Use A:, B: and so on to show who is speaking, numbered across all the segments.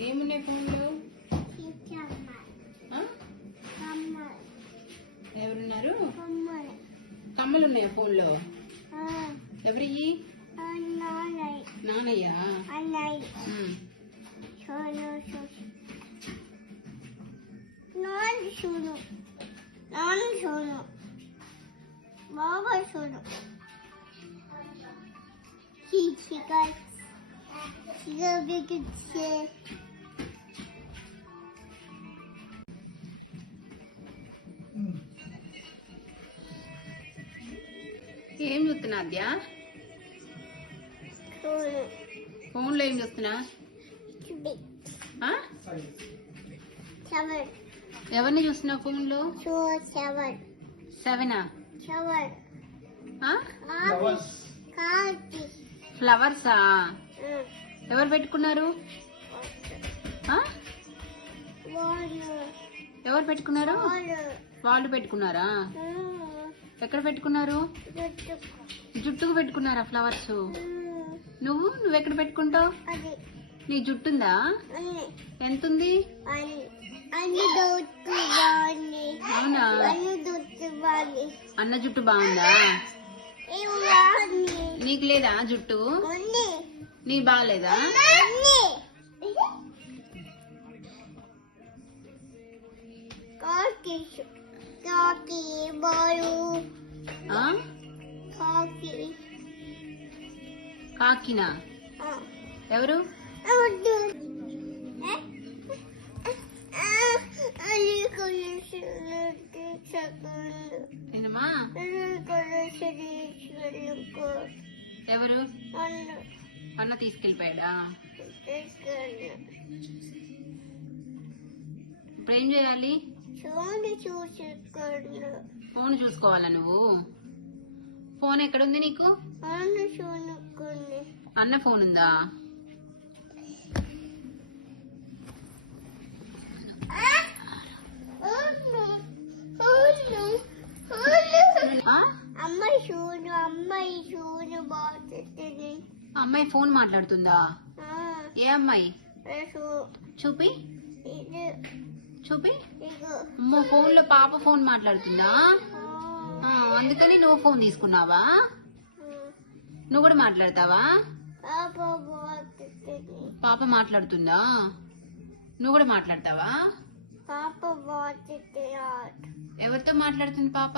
A: ఏమున్నాయి ఫోన్లో ఆ? ఎవరున్నారు కమ్మలు ఉన్నాయా ఫోన్లో ఎవరియ్యి నానయ్యా ఉమ్.
B: చూడు నాన్న చూడు బాబా చూడు చికెన్ చికెన్ బిగించే
A: ఏం చూస్తున్నా అద్యా? ఫోన్లో ఏం చూస్తున్నా? ఎవరిని చూస్తున్నావు ఫోన్లో?
B: సెవెన్.
A: ఫ్లవర్సా? ఎవరు పెట్టుకున్నారు? ఎవరు పెట్టుకున్నారు?
B: వాళ్ళు.
A: పెట్టుకున్నారా? ఎక్కడ పెట్టుకున్నారు? జుట్టుకు పెట్టుకున్నారా ఫ్లవర్స్? నువ్వు? నువ్వు ఎక్కడ పెట్టుకుంటావు? నీ జుట్టుందా?
B: ఎంత
A: ఎంతుంది? అవునా?
B: అన్న
A: జుట్టు బాగుందా? నీకు లేదా జుట్టు? నీ బాగాలేదా
B: కాకి కాకి బాలు.
A: కాకినా? ఎవరు? ఎవరు?
B: అన్ను
A: తీసుకెళ్ళిపోయాడా?
B: తీసుకెళ్ళి
A: ఇప్పుడు ఏం చేయాలి ఫోన్ చూసుకోవాలా నువ్వు? ఫోన్ ఎక్కడుంది నీకు?
B: అన్ను
A: ఫోన్ ఉందా?
B: అమ్మాయి
A: ఫోన్ మాట్లాడుతుందా? ఏ అమ్మాయి? చూపి. చూపి. ఫోన్లో పాప ఫోన్ మాట్లాడుతుందా? అందుకని నువ్వు ఫోన్ తీసుకున్నావా? నువ్వు కూడా మాట్లాడతావా?
B: పాప
A: మాట్లాడుతుందా? నువ్వు కూడా మాట్లాడతావా? ఎవరితో మాట్లాడుతుంది పాప?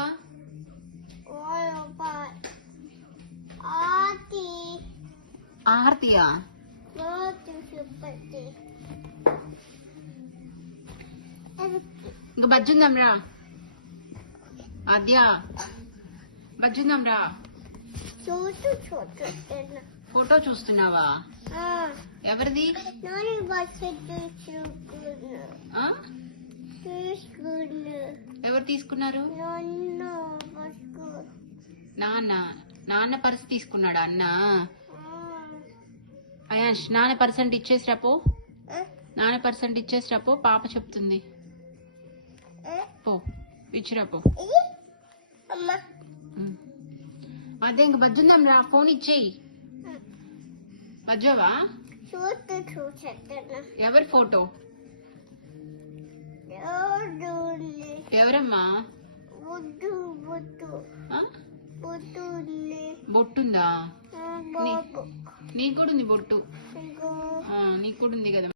A: ఆర్తియా? ఇంకా బజ్జుందాం రా అద్యా బజ్జుందాం రా ఫోటో చూస్తున్నావా? ఎవరిది? ఎవరు తీసుకున్నారు?
B: నన్ను
A: నాన్న పర్స్ తీసుకున్నాడా అన్న? అయాష్ నాన్న పర్సెంట్ ఇచ్చేసిరాపో నాన్న పర్సెంట్ ఇచ్చేసిరాపో పాప చెప్తుంది. పో ఇచ్చిరాపో. అదే ఇంక బజ్జుందాం రా ఫోన్ ఇచ్చేయి. బజ్జోవా? ఎవరి ఫోటో?
B: ఎవరు
A: ఎవరమ్మా? బొట్టుందా? నీకు కూడా ఉంది బొట్టు. నీకు కూడా ఉంది కదా.